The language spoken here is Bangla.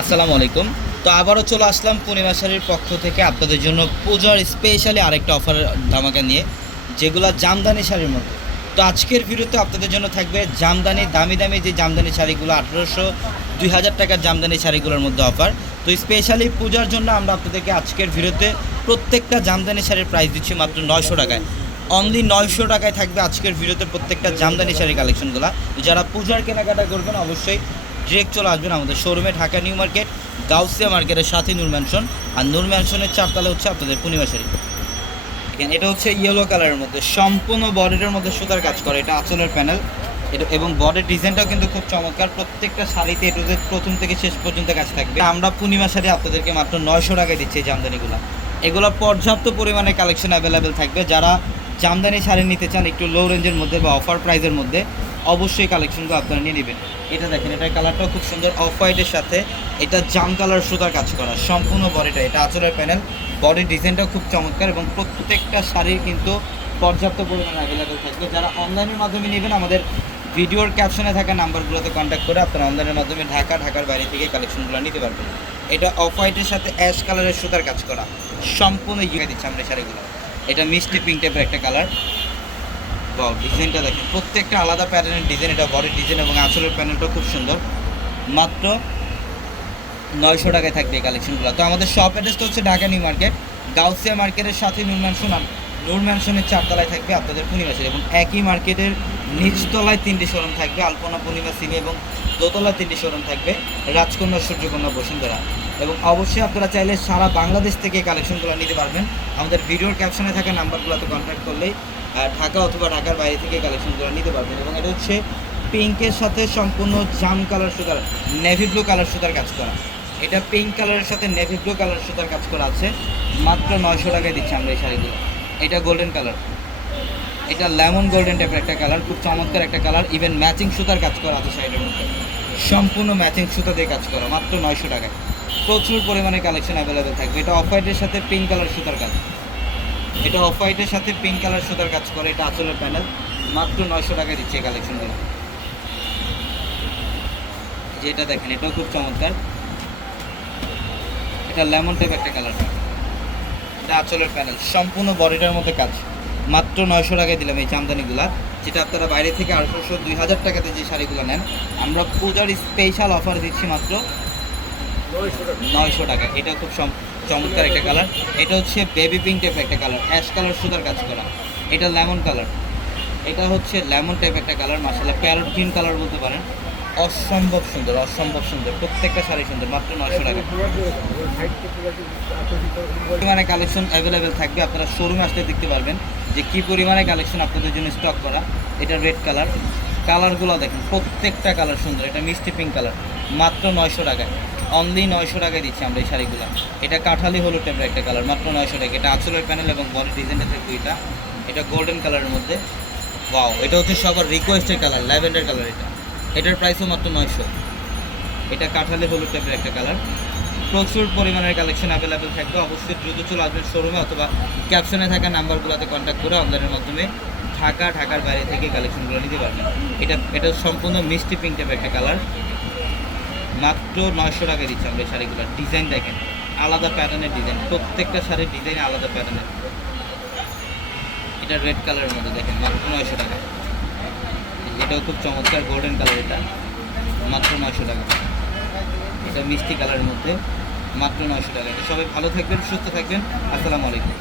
আসসালামু আলাইকুম। তো আবারও চলে আসলাম পূর্ণিমা শাড়ির পক্ষ থেকে আপনাদের জন্য পূজার স্পেশালি আরেকটা অফার ধামাকা নিয়ে, যেগুলো জামদানি শাড়ির মধ্যে। তো আজকের ভিডিওতে আপনাদের জন্য থাকবে জামদানি দামি দামি যে জামদানি শাড়িগুলো 1800-2000 টাকার জামদানি শাড়িগুলোর মধ্যে অফার। তো স্পেশালি পূজার জন্য আমরা আপনাদেরকে আজকের ভিডিওতে প্রত্যেকটা জামদানি শাড়ির প্রাইস দিচ্ছি মাত্র 900 টাকায়। অনলি 900 টাকায় থাকবে আজকের ভিডিওতে প্রত্যেকটা জামদানি শাড়ির কালেকশনগুলো। যারা পূজার কেনাকাটা করবেন অবশ্যই ডিরেক্ট চলে আসবেন আমাদের শোরুমে, ঢাকা নিউ মার্কেট, গাউসিয়া মার্কেটের সাথে নূর ম্যানশন। আর নূর ম্যানশনের 4 তলা হচ্ছে আপনাদের পূর্ণিমা শাড়ি। এটা হচ্ছে ইয়েলো কালারের মধ্যে সম্পূর্ণ বডিটার মধ্যে সুতার কাজ করে, এটা আঁচলের প্যানেল। এটা এবং বডির ডিজাইনটাও কিন্তু খুব চমৎকার। প্রত্যেকটা শাড়িতে এটু প্রথম থেকে শেষ পর্যন্ত কাজ থাকবে। আমরা পূর্ণিমা শাড়ি আপনাদেরকে মাত্র 900 টাকায় দিচ্ছি এই জামদানিগুলো। এগুলো পর্যাপ্ত পরিমাণে কালেকশন অ্যাভেলেবেল থাকবে। যারা জামদানি শাড়ি নিতে চান একটু লো রেঞ্জের মধ্যে বা অফার প্রাইসের মধ্যে, অবশ্যই কালেকশনগুলো আপনারা নিয়ে নেবেন। এটা দেখেন, এটার কালারটাও খুব সুন্দর অফ হোয়াইটের সাথে এটা জাম কালার সুতার কাজ করা সম্পূর্ণ বডিটা। এটা আঁচলের প্যানেল, বডির ডিজাইনটাও খুব চমৎকার এবং প্রত্যেকটা শাড়ির কিন্তু পর্যাপ্ত পরিমাণে অ্যাভেলেবেল থাকবে। যারা অনলাইনের মাধ্যমে নেবেন আমাদের ভিডিওর ক্যাপশনে থাকা নাম্বারগুলোতে কন্ট্যাক্ট করে আপনারা অনলাইনের মাধ্যমে ঢাকার বাইরে থেকে কালেকশনগুলো নিতে পারবেন। এটা অফ হোয়াইটের সাথে অ্যাশ কালারের সুতার কাজ করা সম্পূর্ণ দিচ্ছে আমরা শাড়িগুলো। এটা মিষ্টি পিঙ্ক টাইপের একটা কালার। বাও, ডিজাইনটা দেখেন, প্রত্যেকটা আলাদা প্যাটার্নের ডিজাইন। এটা বডির ডিজাইন এবং আঁচলের প্যানেলটা খুব সুন্দর। মাত্র 900 টাকায় থাকবে এই কালেকশনগুলো। তো আমাদের শপ অ্যাড্রেসটা হচ্ছে ঢাকা নিউ মার্কেট, গাউসিয়া মার্কেটের সাথে নূর ম্যানশন। নূর ম্যানশনের 4 তলায় থাকবে আপনাদের পূর্ণিমা শাড়ি এবং একই মার্কেটের নিচতলায় 3টি শোরুম থাকবে, আলপনা, পূর্ণিমা, সিমি, এবং দোতলায় 3টি শোরুম থাকবে, রাজকন্যা, সূর্যকন্যা, বসুন্ধরা। এবং অবশ্যই আপনারা চাইলে সারা বাংলাদেশ থেকে কালেকশনগুলো নিতে পারবেন। আমাদের ভিডিওর ক্যাপশনে থাকা নাম্বারগুলোতে কন্ট্যাক্ট করলেই ঢাকা অথবা ঢাকার বাইরে থেকে কালেকশনগুলো নিতে পারবেন। এবং এটা হচ্ছে পিঙ্কের সাথে সম্পূর্ণ জাম কালার সুতার, নেভি ব্লু কালার সুতার কাজ করা। এটা পিঙ্ক কালারের সাথে নেভি ব্লু কালার সুতার কাজ করা আছে। মাত্র 900 টাকায় দিচ্ছি আমরা এই শাড়িগুলো। এটা গোল্ডেন কালার, এটা লেমন গোল্ডেন টাইপের একটা কালার, খুব চমৎকার একটা কালার। ইভেন ম্যাচিং সুতার কাজ করা আছে শাড়িটার মধ্যে, সম্পূর্ণ ম্যাচিং সুতা দিয়ে কাজ করা, মাত্র 900 টাকায়। প্রচুর পরিমাণে কালেকশন অ্যাভেলেবেল থাকবে। এটা অফ হোয়াইটের সাথে পিঙ্ক কালার সুতার কাজ, এটা অফ হোয়াইটের সাথে পিঙ্ক কালার সুতার কাজ করে। এটা আঁচলের প্যানেল, মাত্র 900 টাকায় দিচ্ছে এই কালেকশনগুলো। যেটা দেখেন, এটাও খুব চমৎকার। এটা লেমন টাইপ একটা কালার, এটা আঁচলের প্যানেল, সম্পূর্ণ বডিটার মধ্যে কাজ। মাত্র 900 টাকায় দিলাম এই জামদানিগুলা, যেটা আপনারা বাইরে থেকে 1800-2000 টাকাতে যে শাড়িগুলো নেন, আমরা পূজার স্পেশাল অফার দিচ্ছি মাত্র 900 টাকা। এটা খুব চমৎকার একটা কালার। এটা হচ্ছে বেবি পিঙ্ক টাইপের একটা কালার, অ্যাশ কালার সুতার কাজ করা। এটা লেমন কালার, এটা হচ্ছে লেমন টাইপ একটা কালার, মাশাআল্লাহ প্যারট গ্রিন কালার বলতে পারেন। অসম্ভব সুন্দর, অসম্ভব সুন্দর, প্রত্যেকটা শাড়ি সুন্দর। মাত্র 900 টাকা। পরিমাণে কালেকশন অ্যাভেলেবেল থাকবে, আপনারা শোরুমে আসলে দেখতে পারবেন যে কী পরিমাণে কালেকশন আপনাদের জন্য স্টক করা। এটা রেড কালার, কালারগুলো দেখেন, প্রত্যেকটা কালার সুন্দর। এটা মিষ্টি পিঙ্ক কালার, মাত্র 900 টাকায়। অনলি 900 টাকায় দিচ্ছি আমরা এই শাড়িগুলো। এটা কাঠালি হলুদ টাইপের একটা কালার, মাত্র 900 টাকা। এটা আঁচলের প্যানেল এবং বডি ডিজাইনটা থাকবে এটা। এটা গোল্ডেন কালারের মধ্যে, ওয়াও, এটা হচ্ছে সবার রিকোয়েস্টের কালার, ল্যাভেন্ডার কালার। এটার প্রাইসও মাত্র 900। এটা কাঠালি হলুদ টাইপের একটা কালার। প্রচুর পরিমাণের কালেকশন অ্যাভেলেবেল থাকবে। অবশ্যই দ্রুত চলে আসবেন শোরুমে অথবা ক্যাপশনে থাকা নাম্বারগুলোতে কন্ট্যাক্ট করে অনলাইনের মাধ্যমে ঢাকার বাইরে থেকে কালেকশনগুলো নিতে পারবেন। এটা সম্পূর্ণ মিষ্টি পিঙ্ক টাইপের একটা কালার, মাত্র 900 টাকায় দিচ্ছি আমরা এই শাড়িগুলো। ডিজাইন দেখেন, আলাদা প্যাটার্নের ডিজাইন, প্রত্যেকটা শাড়ির ডিজাইন আলাদা প্যাটার্নের। এটা রেড কালারের মধ্যে দেখেন, মাত্র 900 টাকা। এটাও খুব চমৎকার গোল্ডেন কালার, এটা মাত্র 900 টাকা। এটা মিষ্টি কালারের মধ্যে, মাত্র 900 টাকা। সবাই ভালো থাকবেন, সুস্থ থাকবেন। আসসালামু আলাইকুম।